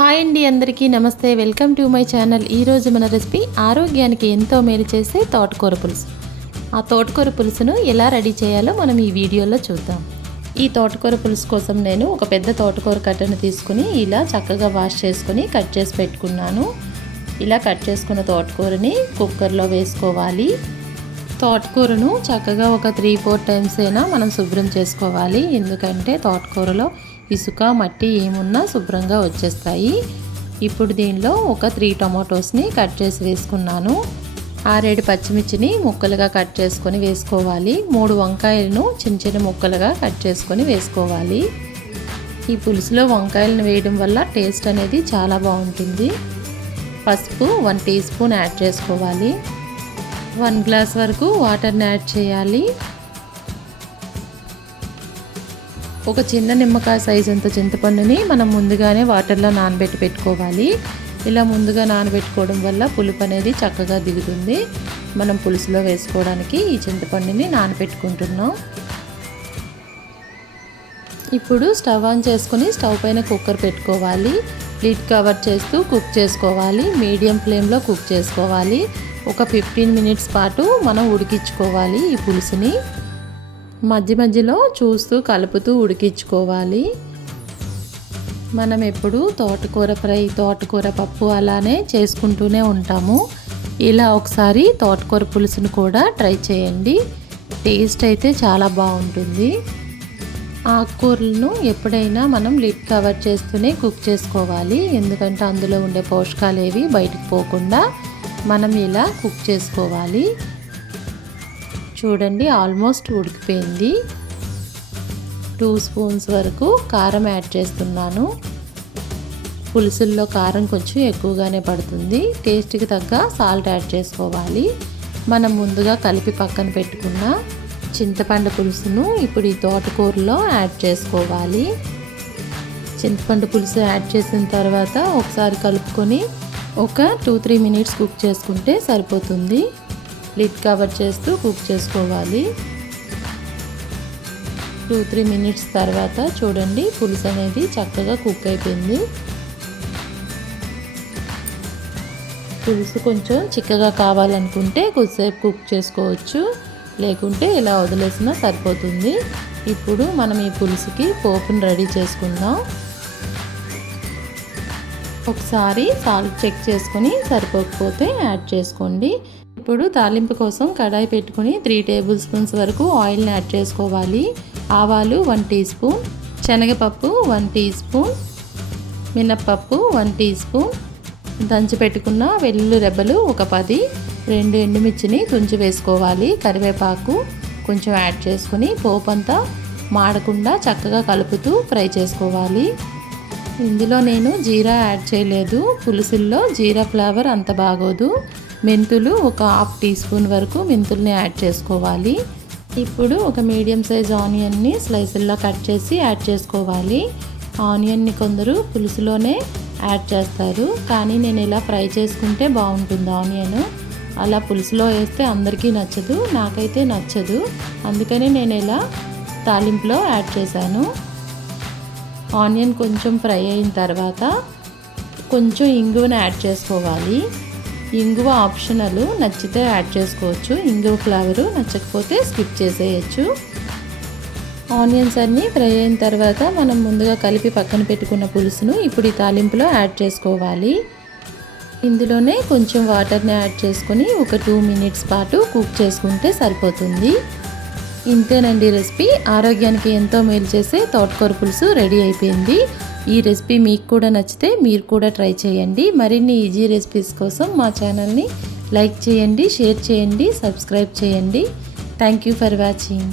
Hi అండి అందరికీ. నమస్తే. Welcome to my channel. ఈరోజు మన రెసిపీ ఆరోగ్యానికి ఎంతో మేలు చేసే తోటకూర పులుసు. ఆ తోటకూర పులుసును ఎలా రెడీ చేయాలో మనం ఈ వీడియోలో చూద్దాం. ఈ తోటకూర పులుసు కోసం నేను ఒక పెద్ద తోటకూర కట్టను తీసుకుని ఇలా చక్కగా వాష్ చేసుకుని కట్ చేసి పెట్టుకున్నాను. ఇలా కట్ చేసుకున్న తోటకూరని కుక్కర్లో వేసుకోవాలి. తోటకూరను చక్కగా ఒక త్రీ ఫోర్ టైమ్స్ అయినా మనం శుభ్రం చేసుకోవాలి. ఎందుకంటే తోటకూరలో ఇసుక మట్టి ఏమున్నా శుభ్రంగా వచ్చేస్తాయి. ఇప్పుడు దీనిలో ఒక త్రీ టొమాటోస్ని కట్ చేసి వేసుకున్నాను. ఆరేడు పచ్చిమిర్చిని ముక్కలుగా కట్ చేసుకొని వేసుకోవాలి. మూడు వంకాయలను చిన్న చిన్న ముక్కలుగా కట్ చేసుకొని వేసుకోవాలి. ఈ పులుసులో వంకాయలను వేయడం వల్ల టేస్ట్ అనేది చాలా బాగుంటుంది. పసుపు వన్ టీ స్పూన్ యాడ్ చేసుకోవాలి. వన్ గ్లాస్ వరకు వాటర్ని యాడ్ చేయాలి. ఒక చిన్న నిమ్మకాయ సైజు అంత చింతపండుని మనం ముందుగానే వాటర్లో నానబెట్టి పెట్టుకోవాలి. ఇలా ముందుగా నానబెట్టుకోవడం వల్ల పులుపు అనేది చక్కగా దిగుతుంది. మనం పులుసులో వేసుకోవడానికి ఈ చింతపండుని నానబెట్టుకుంటున్నాం. ఇప్పుడు స్టవ్ ఆన్ చేసుకుని స్టవ్ పైన కుక్కర్ పెట్టుకోవాలి. లిడ్ కవర్ చేస్తూ కుక్ చేసుకోవాలి. మీడియం ఫ్లేమ్లో కుక్ చేసుకోవాలి. ఒక ఫిఫ్టీన్ మినిట్స్ పాటు మనం ఉడికించుకోవాలి ఈ పులుసుని. మధ్య మధ్యలో చూస్తూ కలుపుతూ ఉడికించుకోవాలి. మనం ఎప్పుడు తోటకూర ఫ్రై తోటకూర పప్పు అలానే చేసుకుంటూనే ఉంటాము. ఇలా ఒకసారి తోటకూర పులుసును కూడా ట్రై చేయండి. టేస్ట్ అయితే చాలా బాగుంటుంది. ఆకుకూరలను ఎప్పుడైనా మనం లిడ్ కవర్ చేస్తూనే కుక్ చేసుకోవాలి. ఎందుకంటే అందులో ఉండే పోషకాలు ఏవి బయటకు పోకుండా మనం ఇలా కుక్ చేసుకోవాలి. చూడండి ఆల్మోస్ట్ ఉడికిపోయింది. టూ స్పూన్స్ వరకు కారం యాడ్ చేస్తున్నాను. పులుసుల్లో కారం కొంచెం ఎక్కువగానే పడుతుంది. టేస్ట్కి తగ్గ సాల్ట్ యాడ్ చేసుకోవాలి. మనం ముందుగా కలిపి పక్కన పెట్టుకున్న చింతపండు పులుసును ఇప్పుడు ఈ తోటకూరలో యాడ్ చేసుకోవాలి. చింతపండు పులుసు యాడ్ చేసిన తర్వాత ఒకసారి కలుపుకొని ఒక టూ త్రీ మినిట్స్ కుక్ చేసుకుంటే సరిపోతుంది. లిడ్ కవర్ చేస్తూ కుక్ చేసుకోవాలి. టూ త్రీ మినిట్స్ తర్వాత చూడండి పులుసు అనేది చక్కగా కుక్ అయిపోయింది. పులుసు కొంచెం చిక్కగా కావాలనుకుంటే కొద్దిసేపు కుక్ చేసుకోవచ్చు. లేకుంటే ఇలా వదిలేసినా సరిపోతుంది. ఇప్పుడు మనం ఈ పులుసుకి పోపుని రెడీ చేసుకుందాం. ఒకసారి సాల్ట్ చెక్ చేసుకొని సరిపోకపోతే యాడ్ చేసుకోండి. ఇప్పుడు తాలింపు కోసం కడాయి పెట్టుకుని త్రీ టేబుల్ స్పూన్స్ వరకు ఆయిల్ని యాడ్ చేసుకోవాలి. ఆవాలు వన్ టీ స్పూన్ శనగపప్పు వన్ టీ స్పూన్ మినప్పప్పు వన్ టీ స్పూన్ దంచి పెట్టుకున్న వెల్లుల్లి రెబ్బలు ఒక పది రెండు ఎండుమిర్చిని తుంచి వేసుకోవాలి. కరివేపాకు కొంచెం యాడ్ చేసుకుని పోపు అంతా మాడకుండా చక్కగా కలుపుతూ ఫ్రై చేసుకోవాలి. ఇందులో నేను జీరా యాడ్ చేయలేదు. పులుసుల్లో జీరా ఫ్లేవర్ అంత బాగోదు. మెంతులు ఒక హాఫ్ టీ స్పూన్ వరకు మెంతుల్ని యాడ్ చేసుకోవాలి. ఇప్పుడు ఒక మీడియం సైజ్ ఆనియన్ని స్లైసుల్లో కట్ చేసి యాడ్ చేసుకోవాలి. ఆనియన్ని కొందరు పులుసులోనే యాడ్ చేస్తారు. కానీ నేను ఇలా ఫ్రై చేసుకుంటే బాగుంటుంది ఆనియన్. అలా పులుసులో వేస్తే అందరికీ నచ్చదు నాకైతే నచ్చదు. అందుకని నేను ఇలా తాలింపులో యాడ్ చేశాను. ఆనియన్ కొంచెం ఫ్రై అయిన తర్వాత కొంచెం ఇంగువను యాడ్ చేసుకోవాలి. ఇంగువ ఆప్షనల్ నచ్చితే యాడ్ చేసుకోవచ్చు ఇంగువ ఫ్లేవరు నచ్చకపోతే స్కిప్ చేసేయచ్చు. ఆనియన్స్ అన్నీ ఫ్రై అయిన తర్వాత మనం ముందుగా కలిపి పక్కన పెట్టుకున్న పులుసును ఇప్పుడు ఈ తాలింపులో యాడ్ చేసుకోవాలి. ఇందులోనే కొంచెం వాటర్ని యాడ్ చేసుకొని ఒక టూ మినిట్స్ పాటు కుక్ చేసుకుంటే సరిపోతుంది. ఇంతేనండి రెసిపీ. ఆరోగ్యానికి ఎంతో మేలు చేసే తోటకూర పులుసు రెడీ అయిపోయింది. ఈ రెసిపీ మీకు కూడా నచ్చితే మీరు కూడా ట్రై చేయండి. మరిన్ని ఈజీ రెసిపీస్ కోసం మా ఛానల్ని లైక్ చేయండి షేర్ చేయండి సబ్స్క్రైబ్ చేయండి. Thank you for watching